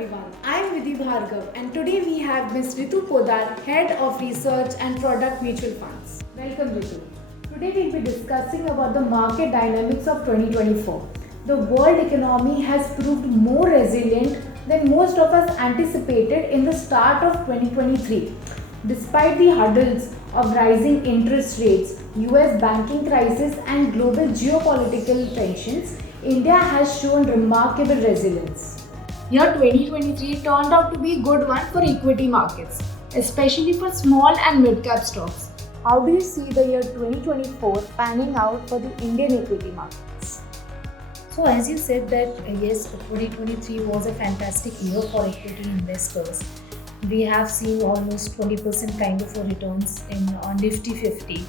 everyone, I am Vidhi Bhargav and today we have Ms. Ritu Podar, Head of Research and Product Mutual Funds. Welcome Ritu. Today we will be discussing about the market dynamics of 2024. The world economy has proved more resilient than most of us anticipated in the start of 2023. Despite the hurdles of rising interest rates, US banking crisis and global geopolitical tensions, India has shown remarkable resilience. Year 2023 turned out to be a good one for equity markets, especially for small and mid-cap stocks. How do you see the year 2024 panning out for the Indian equity markets? So as you said that yes, 2023 was a fantastic year for equity investors. We have seen almost 20% kind of a returns in Nifty 50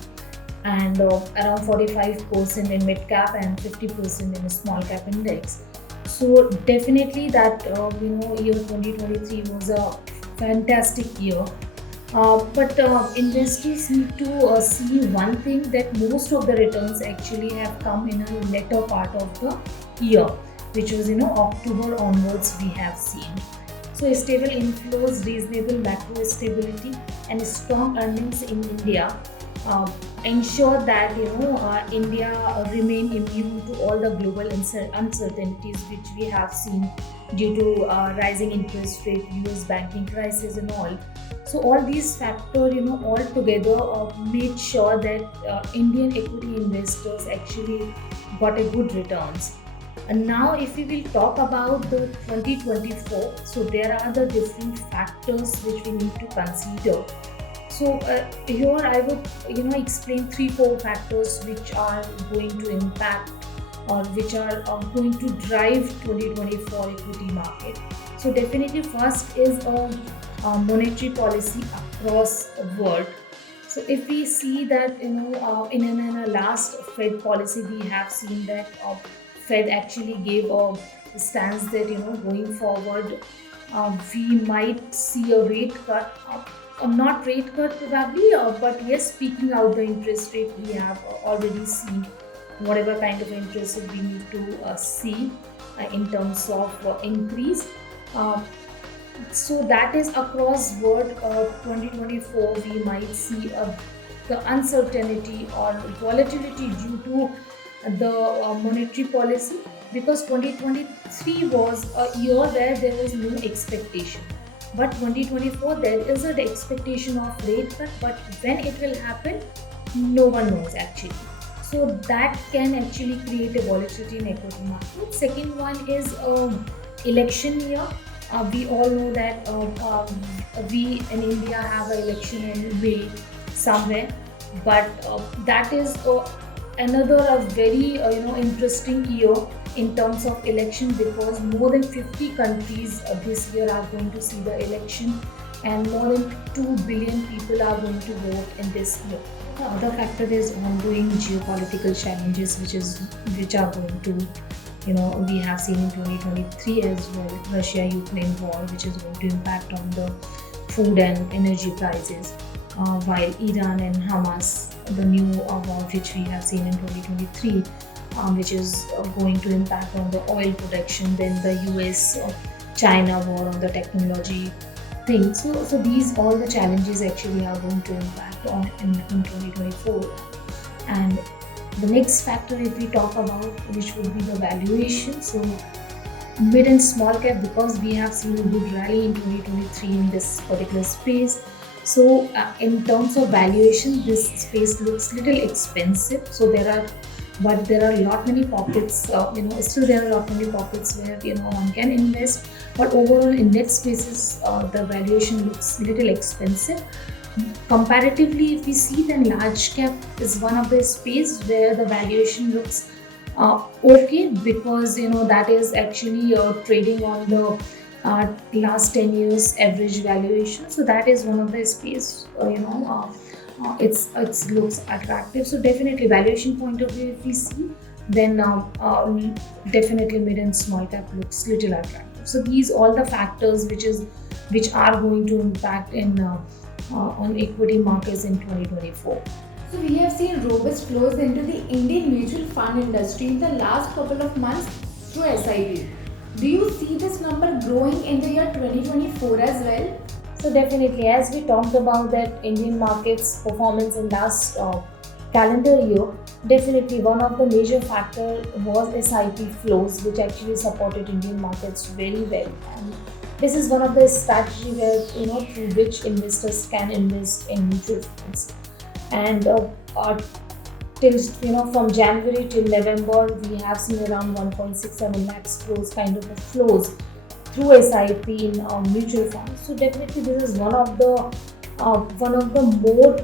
and around 45% in mid cap and 50% in a small cap index. So definitely that year 2023 was a fantastic year. But investors need to see one thing, that most of the returns actually have come in a later part of the year, which was October onwards we have seen. So stable inflows, reasonable macro stability, and strong earnings in India ensure that India remain immune to all the global uncertainties which we have seen due to rising interest rate, US banking crisis, and all. So all these factors, all together made sure that Indian equity investors actually got a good returns. And now if we will talk about the 2024, so there are the different factors which we need to consider. So here I would explain 3-4 factors which are going to impact or which are going to drive 2024 equity market. So definitely first is a monetary policy across the world. So if we see that in a last Fed policy, we have seen that Fed actually gave a stance that going forward we might see a rate cut, not rate cut probably, but yes, speaking out the interest rate, we have already seen whatever kind of interest rate we need to see in terms of increase. So that is across world. 2024 we might see the uncertainty or volatility due to the monetary policy, because 2023 was a year where there was no expectation, but 2024 there is an expectation of rate cut, but when it will happen no one knows actually. So that can actually create a volatility in equity market. Second one is election year. We all know that we in India have an election in May somewhere, but that is another a very interesting year in terms of election, because more than 50 countries this year are going to see the election, and more than 2 billion people are going to vote in this year. The other factor is ongoing geopolitical challenges which are going to we have seen in 2023 as well, Russia-Ukraine war, which is going to impact on the food and energy prices, while Iran and Hamas, the new war which we have seen in 2023, which is going to impact on the oil production, then the US-China war on the technology thing. So these all the challenges actually are going to impact on in 2024. And the next factor, if we talk about, which would be the valuation. So mid and small cap, because we have seen a good rally in 2023 in this particular space. So in terms of valuation, this space looks little expensive. So there are a lot many pockets. Still there are a lot many pockets where one can invest. But overall, in that spaces, the valuation looks little expensive. Comparatively, if we see, then large cap is one of the space where the valuation looks okay, because that is actually trading on the last 10 years average valuation. So that is one of the space it looks attractive. So definitely valuation point of view, if we see, then definitely mid and small cap looks little attractive. So these all the factors which are going to impact on equity markets in 2024. So we have seen robust flows into the Indian mutual fund industry in the last couple of months through SIP. Do you see this number growing in the year 2024 as well? So definitely, as we talked about that Indian markets performance in last calendar year, definitely one of the major factor was SIP flows, which actually supported Indian markets very well. And this is one of the strategy where through which investors can invest in mutual funds. And till from January till November, we have seen around 1.67 lakhs crores kind of a flows through SIP in mutual funds. So definitely, this is one of the more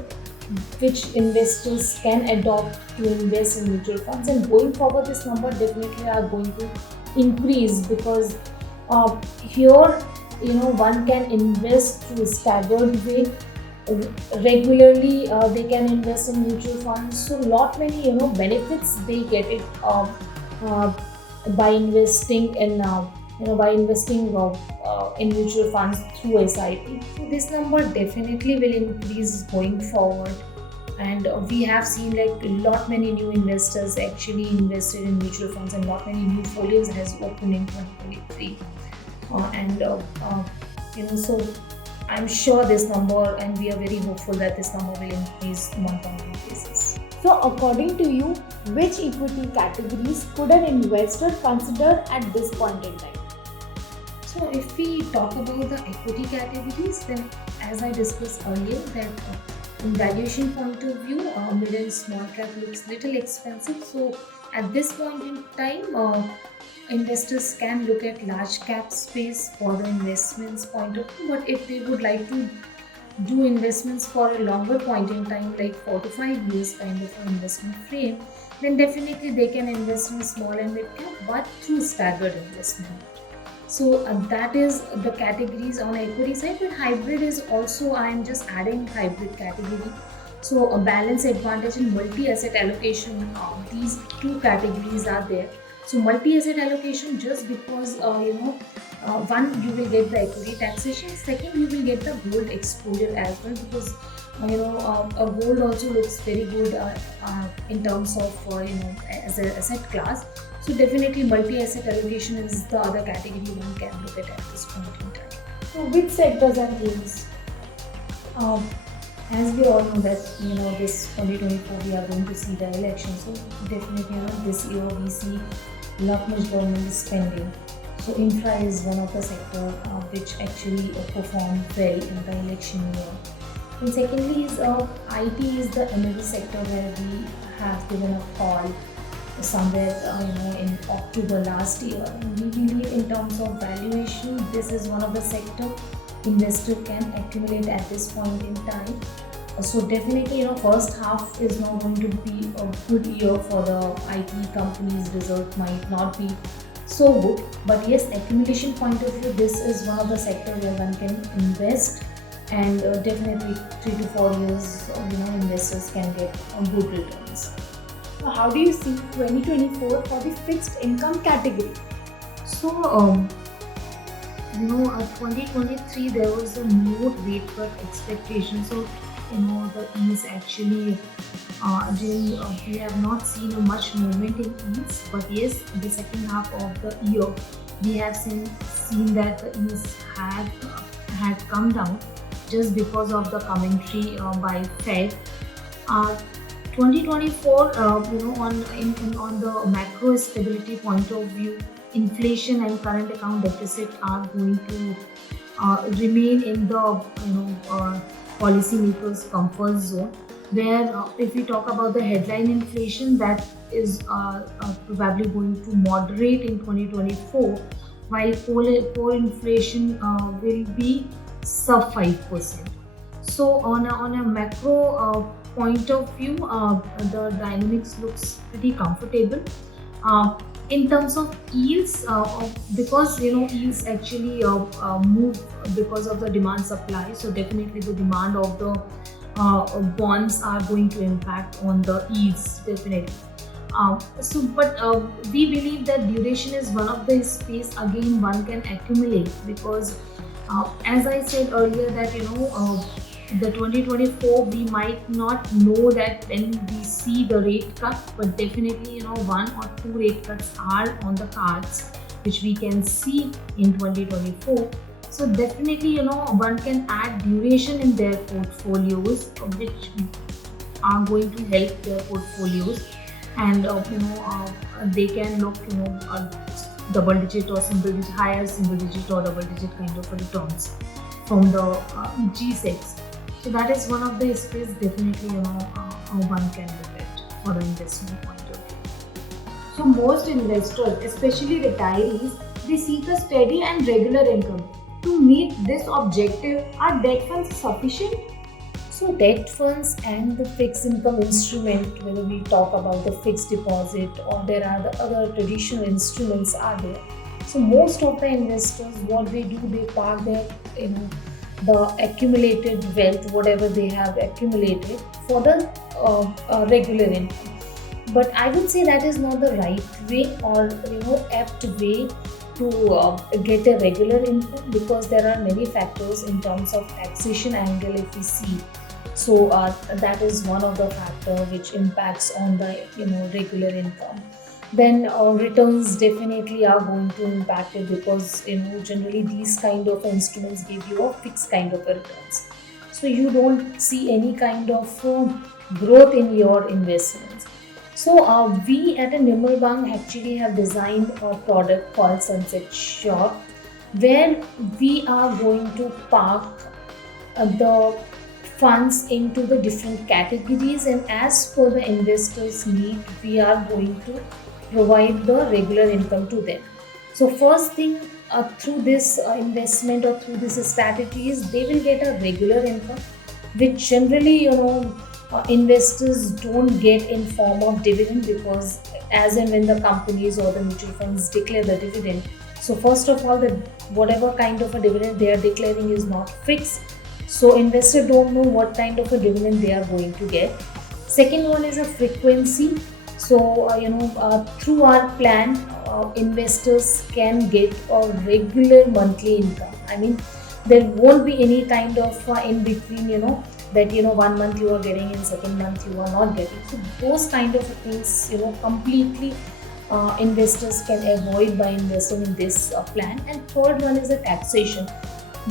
which investors can adopt to invest in mutual funds. And going forward, this number definitely are going to increase because here one can invest through staggered way. Regularly they can invest in mutual funds, so lot many benefits they get it uh, by investing in in mutual funds through SIP. So this number definitely will increase going forward, and we have seen like a lot many new investors actually invested in mutual funds, and lot many new folios has opened in 2023, and so I'm sure this number, and we are very hopeful that this number will increase month-on-month basis. So, according to you, which equity categories could an investor consider at this point in time? So, if we talk about the equity categories, then as I discussed earlier, that in valuation point of view, mid and small cap looks little expensive. So, at this point in time, investors can look at large cap space for the investments point of view. But if they would like to do investments for a longer point in time, like 4 to 5 years kind of an investment frame, then definitely they can invest in small and mid cap, but through staggered investment. So that is the categories on equity side. But hybrid is also, I am just adding hybrid category. So a balance advantage and multi-asset allocation, these two categories are there. So multi-asset allocation, just because one, you will get the equity taxation. Second, you will get the gold exposure as well, because a gold also looks very good in terms of as an asset class. So definitely multi-asset allocation is the other category one can look at this point in time. So, which sectors and themes? As we all know that this 2024 we are going to see the election, so definitely this year we see lot much government spending. So infra is one of the sector which actually performed well in the election year. And secondly is IT is the another sector where we have given a call somewhere in October last year. And we believe in terms of valuation, this is one of the sector investor can accumulate at this point in time. So definitely, first half is not going to be a good year for the IT companies. Result might not be so good, but yes, accumulation point of view, this is one of the sector where one can invest, and definitely 3 to 4 years, investors can get good returns. So, how do you see 2024 for the fixed income category? So, 2023 there was a more rate cut expectation. So, the yields actually we have not seen a much movement in yields, but yes, in the second half of the year we have seen that the yields had come down just because of the commentary by Fed. 2024, on the macro stability point of view, inflation and current account deficit are going to remain in the policymakers' comfort zone. Where if we talk about the headline inflation, that is probably going to moderate in 2024, while core inflation will be sub 5%. So on a macro point of view, the dynamics looks pretty comfortable. In terms of yields, because yields actually move because of the demand supply, so definitely the demand of the bonds are going to impact on the yields definitely. But we believe that duration is one of the space again one can accumulate, because as I said earlier that the 2024 we might not know that when we see the rate cut, but definitely 1 or 2 rate cuts are on the cards which we can see in 2024. So definitely, one can add duration in their portfolios, which are going to help their portfolios, and they can look, double digit or single digit, higher single digit or double digit kind of returns from the G6. So that is one of the space definitely, one can look at for the investment point of view. So most investors, especially retirees, they seek a steady and regular income. To meet this objective, are debt funds sufficient? So debt funds and the fixed income instrument, whether we talk about the fixed deposit or there are the other traditional instruments are there. So most of the investors, what they do, they park their, the accumulated wealth, whatever they have accumulated, for the regular income. But I would say that is not the right way, or apt way to get a regular income, because there are many factors in terms of taxation angle if we see. So that is one of the factor which impacts on the regular income. Then returns definitely are going to impact it, because generally these kind of instruments give you a fixed kind of a returns. So you don't see any kind of growth in your investments. So we at a Nirmal Bang actually have designed a product called Sunset Shop, where we are going to park the funds into the different categories, and as per the investors' need, we are going to provide the regular income to them. So first thing, through this investment or through this strategy, is they will get a regular income, which generally investors don't get in form of dividend, because as and when the companies or the mutual funds declare the dividend, so first of all, the whatever kind of a dividend they are declaring is not fixed, so investors don't know what kind of a dividend they are going to get. Second one is a frequency. So through our plan, investors can get a regular monthly income. I mean, there won't be any kind of in between, that 1 month you are getting and second month you are not getting. So those kind of things, completely investors can avoid by investing in this plan. And third one is the taxation.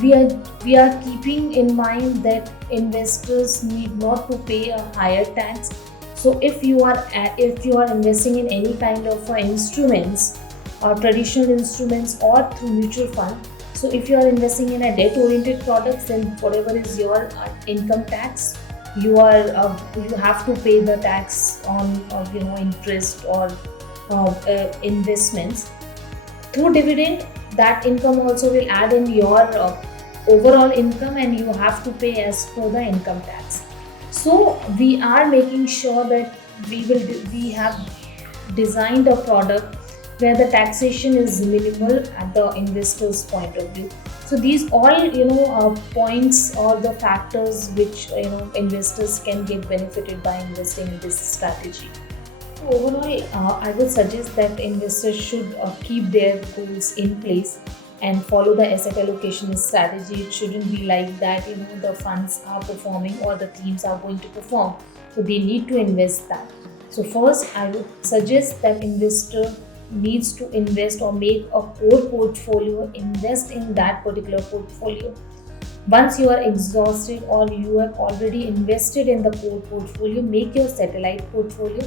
We are keeping in mind that investors need not to pay a higher tax. So if you are investing in any kind of instruments, traditional instruments or through mutual fund, so if you are investing in a debt oriented products, then whatever is your income tax, you have to pay the tax on interest or investments. Through dividend, that income also will add in your overall income, and you have to pay as per the income tax. So we are making sure that we have designed a product where the taxation is minimal at the investor's point of view. So these all points or the factors which investors can get benefited by investing in this strategy. Overall, I would suggest that investors should keep their goals in place and follow the asset allocation strategy. It shouldn't be like that, the funds are performing or the teams are going to perform. So they need to invest that. So first, I would suggest that investor needs to invest or make a core portfolio, invest in that particular portfolio. Once you are exhausted or you have already invested in the core portfolio, make your satellite portfolio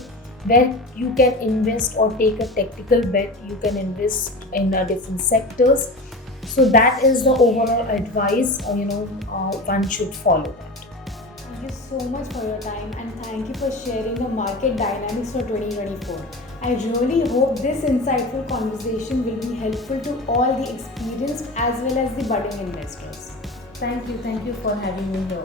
where you can invest or take a tactical bet. You can invest in different sectors. So that is the overall advice one should follow that. Thank you so much for your time, and thank you for sharing the market dynamics for 2024. I really hope this insightful conversation will be helpful to all the experienced as well as the budding investors. Thank you for having me here.